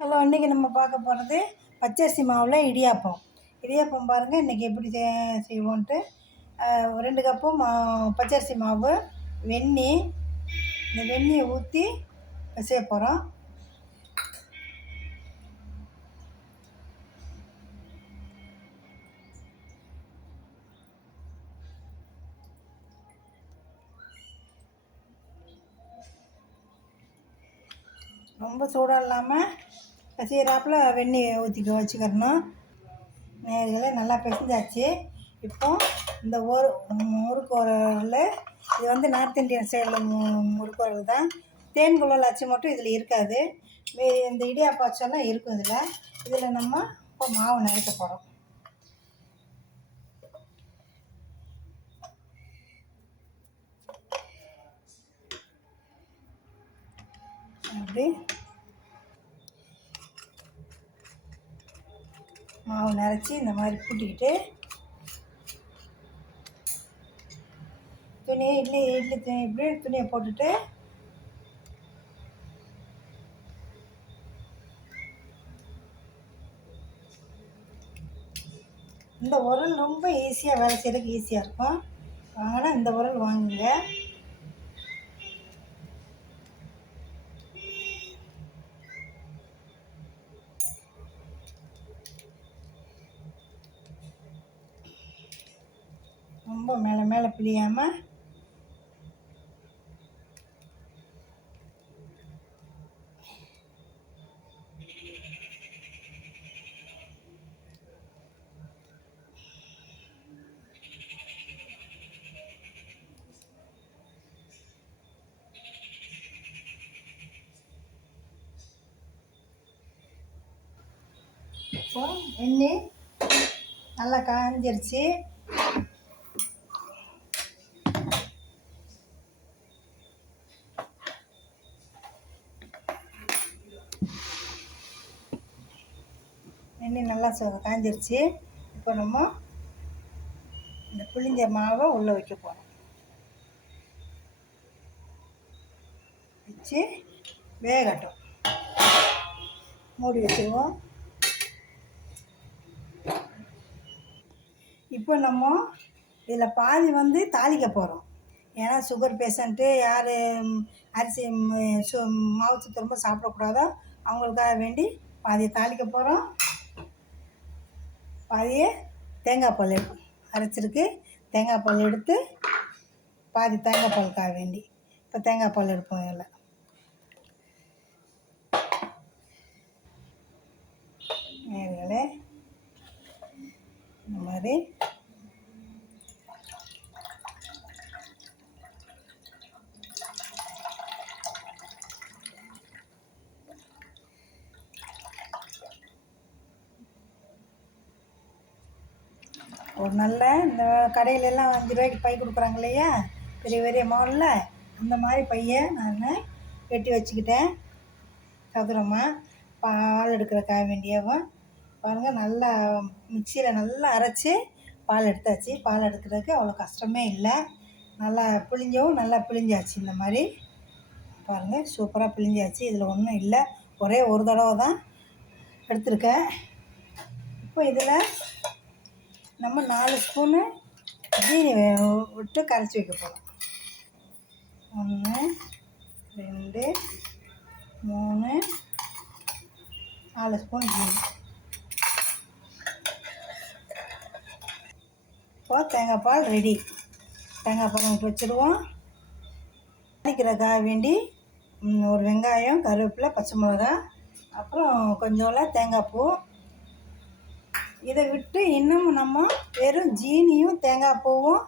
Hello, இன்றைக்கி நம்ம பார்க்க போகிறது பச்சரிசி மாவில் இடியாப்பம். இடியாப்பம் பாருங்கள் இன்றைக்கி எப்படி செய்வோன்ட்டு. 2 கப்பு பச்சரிசி மாவு, வெந்நீர். இந்த வெந்நியை ஊற்றி பிசைய போகிறோம். ரொம்ப சூடாக இல்லாமல் பிசைகிறாப்புல வெந்நியை ஊற்றி வச்சுக்கிறணும். நேர்களை நல்லா பிசைஞ்சாச்சு. இப்போ இந்த முறுக்கு உரல், இது நார்த் இந்தியன் சைடில் முறுக்கு உரல் தான். தேன் குழல் அச்சு மட்டும் இதில் இருக்காது. இந்த இடியாப்பம் அச்செல்லாம் இருக்கும் இதில் நம்ம இப்போ மாவு நினைக்க போகிறோம். அப்படி மாவு நிறச்சி இந்த மாதிரி கூட்டிக்கிட்டு இட்லி துணி இப்படி துணியை போட்டுட்டு இந்த உரல் ரொம்ப ஈஸியாக வேலை செய்கிறதுக்கு ஈஸியாக இருக்கும். வாங்கினா இந்த உரல் வாங்குங்க. ரொம்ப மேலே பிழியாமல் இப்போ எண்ணெய் நல்லா காஞ்சிருச்சு. எண்ணெய் நல்லா காஞ்சிருச்சு. இப்போ நம்ம இந்த புளிஞ்ச மாவை உள்ளே வைக்க போகிறோம். வச்சு வேகட்டும். மூடி வச்சுருவோம். இப்போ நம்ம இதில் பாதி தாளிக்க போகிறோம். ஏன்னா சுகர் பேஷண்ட்டு யார் அரிசி மாவு சத்து ரொம்ப சாப்பிடக்கூடாதோ அவங்களுக்காக வேண்டி பாதியை தாளிக்க போகிறோம். பாதியை தேங்காய் பால் அரைச்சிருக்கு. தேங்காய் பால் எடுத்து பாதி தேங்காய் பாலுக்காக வேண்டி இப்போ தேங்காய் பால் எடுப்போம். இதில் நேர்களே இந்த மாதிரி ஒரு நல்ல இந்த கடையிலெல்லாம் 5 ரூபாய்க்கு பை கொடுக்குறாங்க இல்லையா, பெரிய பெரிய மாலில், அந்த மாதிரி பையை நான் வெட்டி வச்சுக்கிட்டேன். சதுரமாக பால் எடுக்கிறக்காக வேண்டியவன் பாருங்கள். நல்லா மிக்சியில் நல்லா அரைச்சி பால் எடுத்தாச்சு. பால் எடுக்கிறதுக்கு அவ்வளோ கஷ்டமே இல்லை. நல்லா பிழிஞ்சவும் நல்லா பிழிஞ்சாச்சு. இந்த மாதிரி பாருங்கள், சூப்பராக பிழிஞ்சாச்சு. இதில் ஒன்றும் இல்லை, ஒரே ஒரு தடவை தான் எடுத்திருக்கேன். இப்போ இதில் நம்ம 4 ஸ்பூனு ஜீனி விட்டு கரைச்சி வைக்க போகிறோம். 1 2 3 4 ஸ்பூன் ஜீனி. இப்போ தேங்காய் பால் ரெடி. தேங்காய் பால் விட்டு வச்சுருவோம். தாளிக்கிறதுக்காக வேண்டி ஒரு வெங்காயம், கருவேப்பிலை, பச்சை மிளகா, அப்புறம் கொஞ்சோல தேங்காய் பூ. இதை விட்டு இன்னும் நம்ம வெறும் ஜீனியும் தேங்காய் பூவும்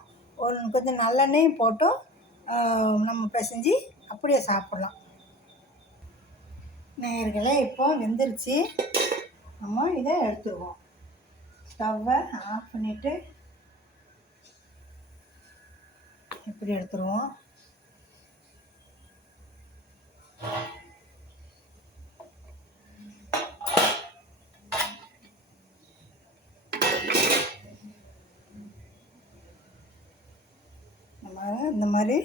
கொஞ்சம் நல்லெண்ணெயும் போட்டும் நம்ம பிசைஞ்சு அப்படியே சாப்பிட்லாம். நேயர்களே இப்போ வெந்துருச்சு. நம்ம இதை எடுத்துருவோம். ஸ்டவ்வை ஆஃப் பண்ணிவிட்டு இப்படி எடுத்துருவோம். இந்த மாதிரி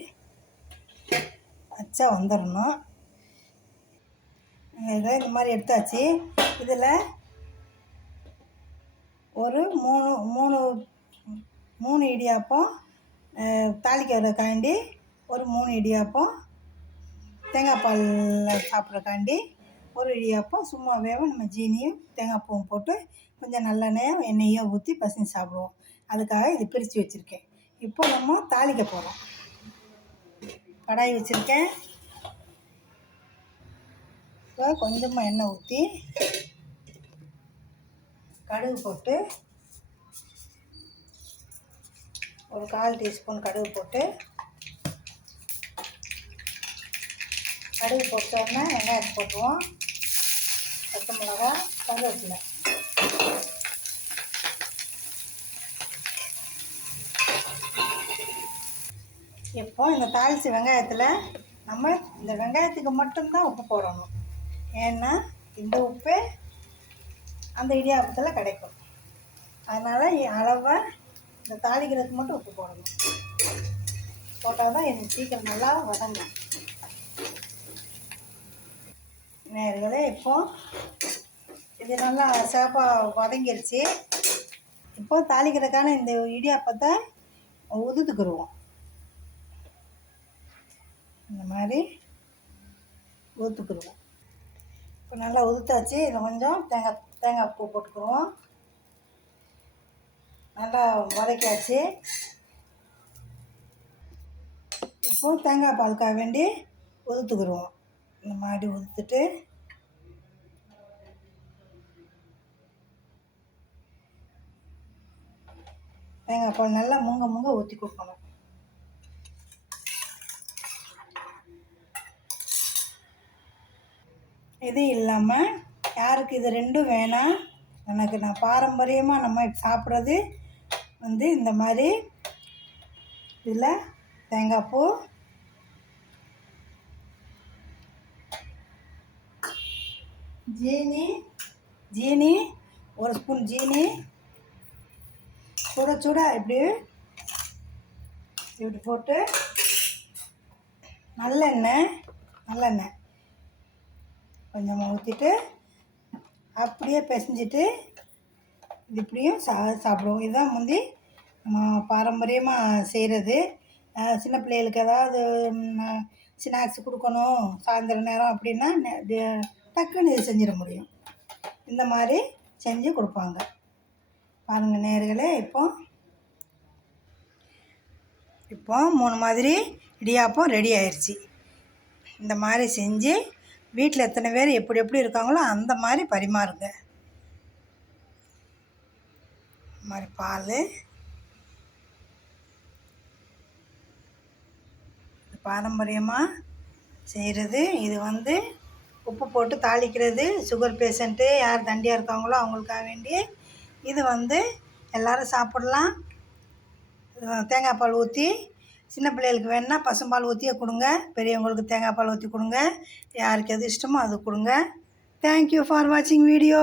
அச்சா வந்துடணும். இந்த மாதிரி எடுத்தாச்சு. இதில் ஒரு மூணு மூணு மூணு இடியாப்பம் தாளிக்கிறதுக்காண்டி, ஒரு 3 இடியாப்பம் தேங்காய் பாலில் சாப்பிட்றக்காண்டி, ஒரு இடியாப்பம் சும்மாவே நம்ம ஜீனியும் தேங்காய் பூவும் போட்டு கொஞ்சம் நல்லெண்ணெயும் எண்ணெயும் ஊற்றி பசங்க சாப்பிடுவோம். அதுக்காக இது பிரித்து வச்சுருக்கேன். இப்போ நம்ம தாளிக்க போகிறோம். கடாய் வச்சுருக்கேன். இப்போ கொஞ்சமாக எண்ணெய் ஊற்றி கடுகு போட்டு, ஒரு 1/4 டீஸ்பூன் கடுகு போட்டு, கடுகு போட்டோன்னா வெங்காயத்தை போட்டுருவோம். பச்சை மிளகா, கருவேப்பிலை. இப்போ இந்த தாளித்த வெங்காயத்தில் நம்ம இந்த வெங்காயத்துக்கு மட்டும்தான் உப்பு போடணும். ஏன்னா இந்த உப்பே அந்த இடியாப்பத்தில் கிடைக்கும். அதனால் அளவாக இந்த தாளிக்கிறதுக்கு மட்டும் உப்பு போடணும். போட்டால் தான் எனக்கு சீக்கிரம் நல்லா வதங்கும். நேர்களே, இப்போது இது நல்லா சிவப்பாக வதங்கிருச்சு. இப்போது தாளிக்கிறதுக்கான இந்த இடியாப்பத்தை உதுத்துக்கிடுவோம். இந்த மாதிரி ஊற்றுக்குருவோம். இப்போ நல்லா உதுத்தாச்சு. இதில் கொஞ்சம் தேங்காய் பூ போட்டுக்குருவோம். நல்லா வதக்கியாச்சு. இப்போது தேங்காய் பாலுக்காக வேண்டி உதுத்துக்குருவோம். இந்த மாதிரி உதுத்துட்டு தேங்காய் பால் நல்லா முங்க ஊற்றி கொடுக்கணும். இது இல்லாமல் யாருக்கு இது ரெண்டும் வேணாம், நான் பாரம்பரியமாக நம்ம சாப்பிட்றது இந்த மாதிரி இதில் தேங்காய் பூ, ஜீனி 1 ஸ்பூன் ஜீனி, சுட இப்படி போட்டு நல்லெண்ணெய் கொஞ்சமாக ஊற்றிட்டு அப்படியே பிசைஞ்சிட்டு இது இப்படியும் சாப்பிடுவோம். இதுதான் முந்தி நம்ம பாரம்பரியமாக செய்கிறது. சின்ன பிள்ளைகளுக்கு ஏதாவது ஸ்நாக்ஸ் கொடுக்கணும் சாயந்தர நேரம் அப்படின்னா டக்குன்னு இது செஞ்சிட முடியும். இந்த மாதிரி செஞ்சு கொடுப்பாங்க. பாருங்கள் நேயர்களே, இப்போ 3 மாதிரி இடியாப்பம் ரெடி ஆயிடுச்சு. இந்த மாதிரி செஞ்சு வீட்டில் எத்தனை பேர் எப்படி இருக்காங்களோ அந்த மாதிரி பரிமாறுங்க. இந்த மாதிரி பால் பாரம்பரியமாக செய்கிறது. இது உப்பு போட்டு தாளிக்கிறது. சுகர் பேஷண்ட்டு யார் தண்டியாக இருக்காங்களோ அவங்களுக்காக வேண்டி இது எல்லோரும் சாப்பிட்லாம். தேங்காய் பால் ஊற்றி, சின்ன பிள்ளைகளுக்கு வேணுன்னா பசும்பால் ஊற்றியே கொடுங்க. பெரியவங்களுக்கு தேங்காய் பால் ஊற்றி கொடுங்க. யாருக்கு எது இஷ்டமோ அது கொடுங்க. தேங்க்யூ ஃபார் வாட்சிங் வீடியோ.